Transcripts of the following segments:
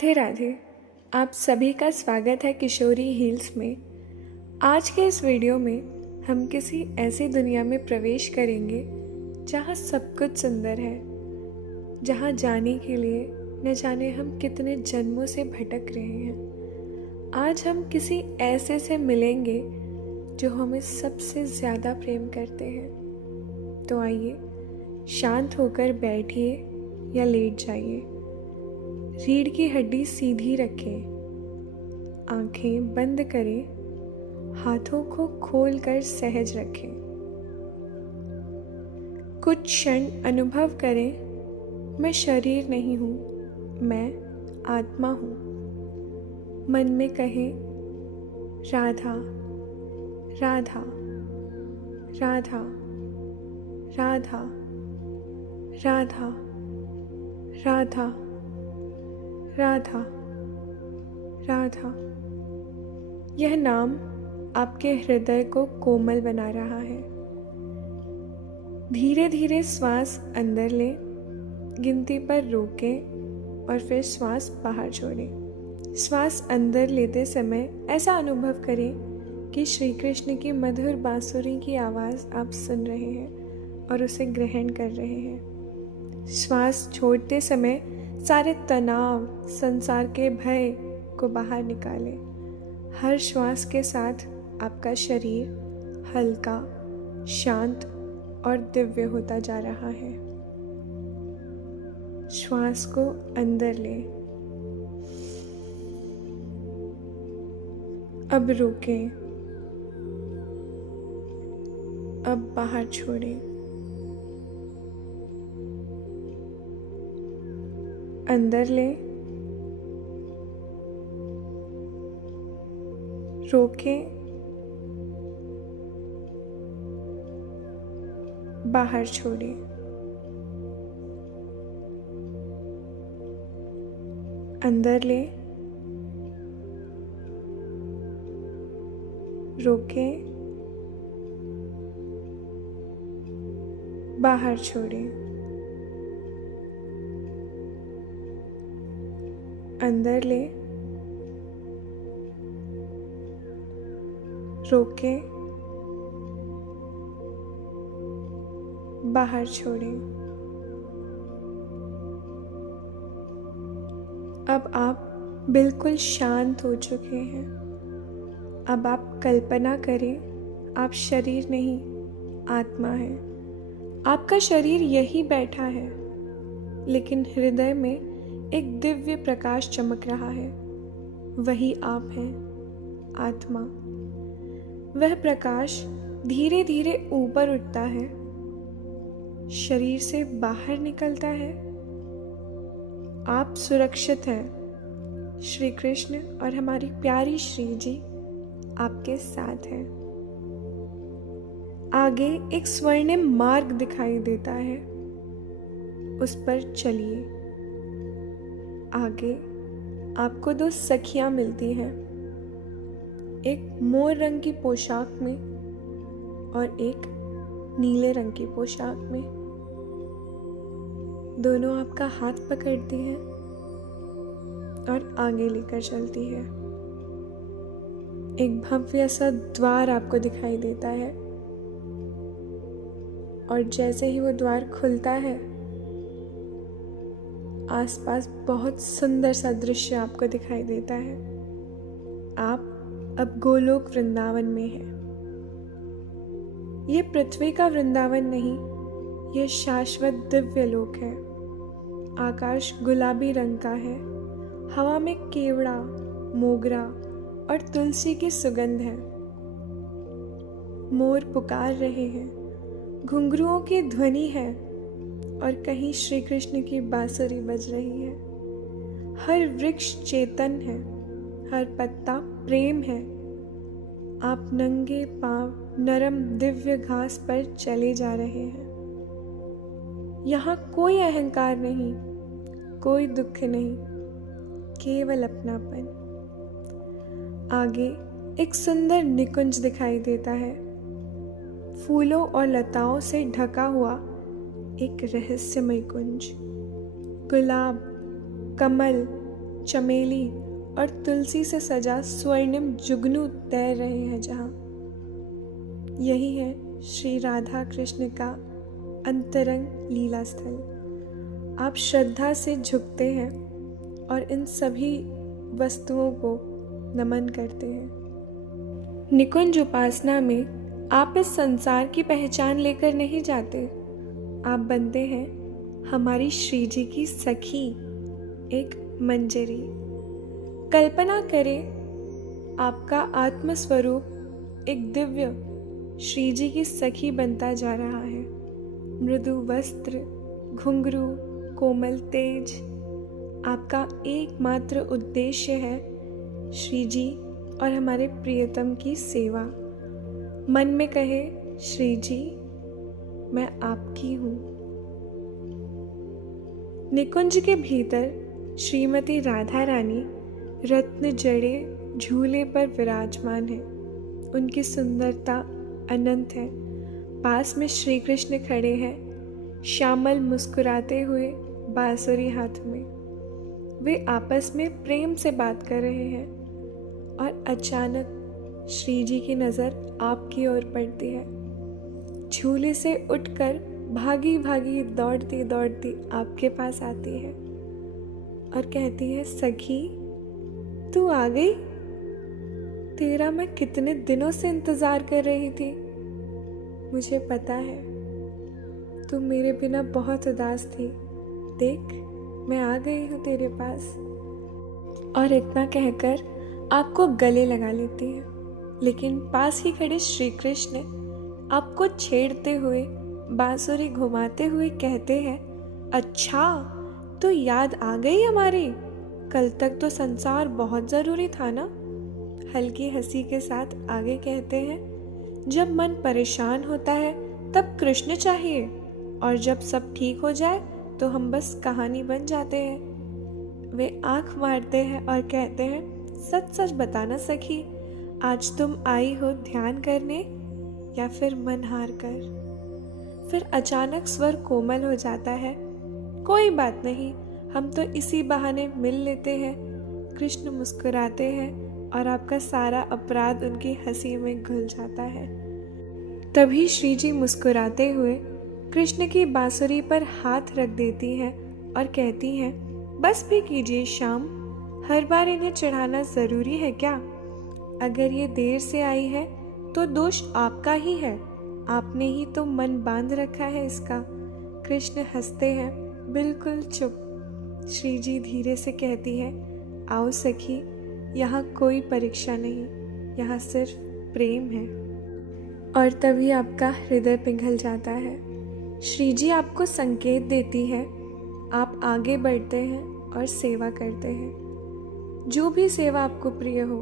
राधे राधे। आप सभी का स्वागत है किशोरी हील्स में। आज के इस वीडियो में हम किसी ऐसी दुनिया में प्रवेश करेंगे जहाँ सब कुछ सुंदर है, जहाँ जाने के लिए न जाने हम कितने जन्मों से भटक रहे हैं। आज हम किसी ऐसे से मिलेंगे जो हमें सबसे ज़्यादा प्रेम करते हैं। तो आइए शांत होकर बैठिए या लेट जाइए। रीढ़ की हड्डी सीधी रखें, आंखें बंद करें, हाथों को खोलकर सहज रखें। कुछ क्षण अनुभव करें, मैं शरीर नहीं हूँ, मैं आत्मा हूँ। मन में कहें राधा राधा राधा राधा राधा राधा राधा राधा। यह नाम आपके हृदय को कोमल बना रहा है। धीरे धीरे श्वास अंदर लें, गिनती पर रोकें और फिर श्वास बाहर छोड़ें। श्वास अंदर लेते समय ऐसा अनुभव करें कि श्री कृष्ण की मधुर बांसुरी की आवाज़ आप सुन रहे हैं और उसे ग्रहण कर रहे हैं। श्वास छोड़ते समय सारे तनाव, संसार के भय को बाहर निकालें। हर श्वास के साथ आपका शरीर हल्का, शांत और दिव्य होता जा रहा है। श्वास को अंदर लें, अब रोकें, अब बाहर छोड़ें। अंदर लें, रोकें, बाहर छोड़ें। अंदर लें, रोकें, बाहर छोड़ें। अंदर लें, रोकें, बाहर छोड़ें। अब आप बिल्कुल शांत हो चुके हैं। अब आप कल्पना करें, आप शरीर नहीं, आत्मा है। आपका शरीर यही बैठा है, लेकिन हृदय में एक दिव्य प्रकाश चमक रहा है। वही आप हैं, आत्मा। वह प्रकाश धीरे धीरे ऊपर उठता है, शरीर से बाहर निकलता है। आप सुरक्षित हैं। श्री कृष्ण और हमारी प्यारी श्री जी आपके साथ हैं। आगे एक स्वर्णिम मार्ग दिखाई देता है, उस पर चलिए। आगे आपको दो सखियां मिलती हैं, एक मोर रंग की पोशाक में और एक नीले रंग की पोशाक में। दोनों आपका हाथ पकड़ती हैं और आगे लेकर चलती है। एक भव्य सा द्वार आपको दिखाई देता है और जैसे ही वो द्वार खुलता है, आसपास बहुत सुंदर सा दृश्य आपको दिखाई देता है। आप अब गोलोक वृंदावन में हैं। ये पृथ्वी का वृंदावन नहीं, यह शाश्वत दिव्य लोक है। आकाश गुलाबी रंग का है, हवा में केवड़ा, मोगरा और तुलसी की सुगंध है। मोर पुकार रहे हैं, घुंघरुओं की ध्वनि है और कहीं श्री कृष्ण की बांसुरी बज रही है। हर वृक्ष चेतन है, हर पत्ता प्रेम है। आप नंगे पांव नरम दिव्य घास पर चले जा रहे हैं। यहाँ कोई अहंकार नहीं, कोई दुख नहीं, केवल अपनापन। आगे एक सुंदर निकुंज दिखाई देता है, फूलों और लताओं से ढका हुआ एक रहस्यमय कुंज। गुलाब, कमल, चमेली और तुलसी से सजा स्वर्णिम जुगनू तैर रहे हैं जहाँ। यही है श्री राधा कृष्ण का अंतरंग लीला स्थल। आप श्रद्धा से झुकते हैं और इन सभी वस्तुओं को नमन करते हैं। निकुंज उपासना में आप इस संसार की पहचान लेकर नहीं जाते, आप बनते हैं हमारी श्री जी की सखी, एक मंजरी। कल्पना करें आपका आत्मस्वरूप एक दिव्य श्री जी की सखी बनता जा रहा है। मृदु वस्त्र, घुंघरू, कोमल तेज, आपका एकमात्र उद्देश्य है श्री जी और हमारे प्रियतम की सेवा। मन में कहे, श्री जी मैं आपकी हूँ। निकुंज के भीतर श्रीमती राधा रानी रत्न जड़े झूले पर विराजमान है। उनकी सुंदरता अनंत है। पास में श्री कृष्ण खड़े हैं, श्यामल मुस्कुराते हुए, बांसुरी हाथ में। वे आपस में प्रेम से बात कर रहे हैं और अचानक श्री जी की नज़र आपकी ओर पड़ती है। झूले से उठकर भागी भागी दौड़ती दौड़ती आपके पास आती है और कहती है, सखी तू आ गई? तेरा मैं कितने दिनों से इंतजार कर रही थी। मुझे पता है तू मेरे बिना बहुत उदास थी। देख मैं आ गई हूँ तेरे पास। और इतना कहकर आपको गले लगा लेती है। लेकिन पास ही खड़े श्री कृष्ण आपको छेड़ते हुए, बांसुरी घुमाते हुए कहते हैं, अच्छा तो याद आ गई हमारी? कल तक तो संसार बहुत ज़रूरी था ना। हल्की हंसी के साथ आगे कहते हैं, जब मन परेशान होता है तब कृष्ण चाहिए, और जब सब ठीक हो जाए तो हम बस कहानी बन जाते हैं। वे आंख मारते हैं और कहते हैं, सच सच बताना सखी, आज तुम आई हो ध्यान करने या फिर मन हार कर? फिर अचानक स्वर कोमल हो जाता है, कोई बात नहीं, हम तो इसी बहाने मिल लेते हैं। कृष्ण मुस्कुराते हैं और आपका सारा अपराध उनकी हंसी में घुल जाता है। तभी श्री जी मुस्कुराते हुए कृष्ण की बांसुरी पर हाथ रख देती हैं और कहती हैं, बस भी कीजिए श्याम, हर बार इन्हें चढ़ाना ज़रूरी है क्या? अगर ये देर से आई है तो दोष आपका ही है, आपने ही तो मन बांध रखा है इसका। कृष्ण हंसते हैं, बिल्कुल चुप। श्री जी धीरे से कहती है, आओ सखी, यहाँ कोई परीक्षा नहीं, यहाँ सिर्फ प्रेम है। और तभी आपका हृदय पिघल जाता है। श्री जी आपको संकेत देती है, आप आगे बढ़ते हैं और सेवा करते हैं। जो भी सेवा आपको प्रिय हो,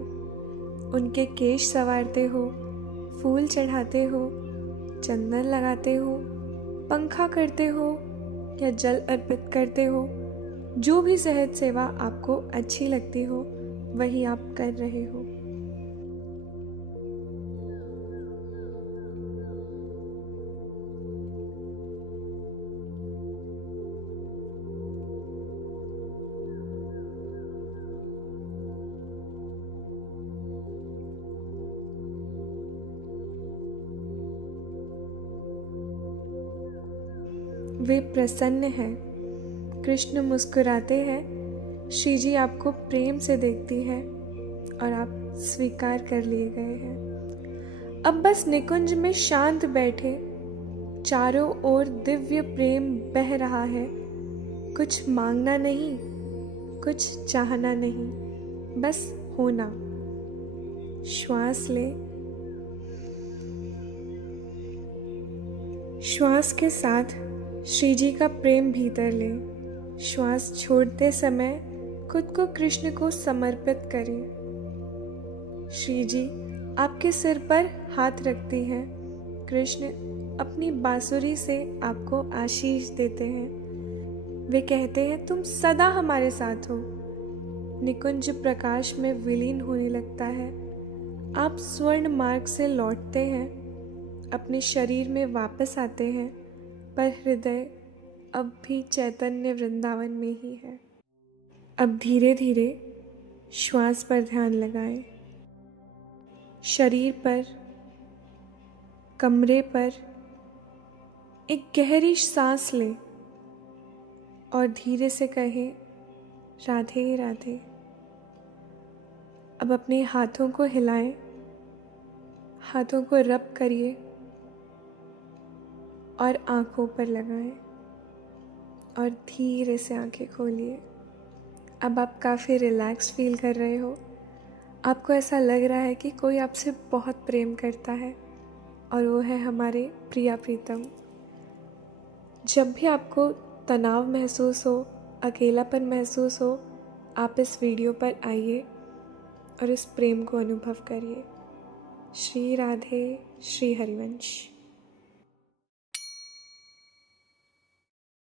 उनके केश संवारते हो, फूल चढ़ाते हो, चंदन लगाते हो, पंखा करते हो या जल अर्पित करते हो, जो भी सहज सेवा आपको अच्छी लगती हो वही आप कर रहे हो। वे प्रसन्न हैं। कृष्ण मुस्कुराते हैं। श्री जी आपको प्रेम से देखती है और आप स्वीकार कर लिए गए हैं। अब बस निकुंज में शांत बैठे, चारों ओर दिव्य प्रेम बह रहा है। कुछ मांगना नहीं, कुछ चाहना नहीं, बस होना। श्वास ले, श्वास के साथ श्री जी का प्रेम भीतर ले। श्वास छोड़ते समय खुद को कृष्ण को समर्पित करें। श्री जी आपके सिर पर हाथ रखती हैं। कृष्ण अपनी बांसुरी से आपको आशीष देते हैं। वे कहते हैं, तुम सदा हमारे साथ हो। निकुंज प्रकाश में विलीन होने लगता है। आप स्वर्ण मार्ग से लौटते हैं, अपने शरीर में वापस आते हैं, पर हृदय अब भी चैतन्य वृंदावन में ही है। अब धीरे धीरे श्वास पर ध्यान लगाएं। शरीर पर, कमरे पर एक गहरी सांस लें और धीरे से कहें राधे राधे। अब अपने हाथों को हिलाएं, हाथों को रब करिए और आंखों पर लगाएं और धीरे से आंखें खोलिए। अब आप काफ़ी रिलैक्स फील कर रहे हो। आपको ऐसा लग रहा है कि कोई आपसे बहुत प्रेम करता है और वो है हमारे प्रिया प्रीतम। जब भी आपको तनाव महसूस हो, अकेलापन महसूस हो, आप इस वीडियो पर आइए और इस प्रेम को अनुभव करिए। श्री राधे, श्री हरिवंश।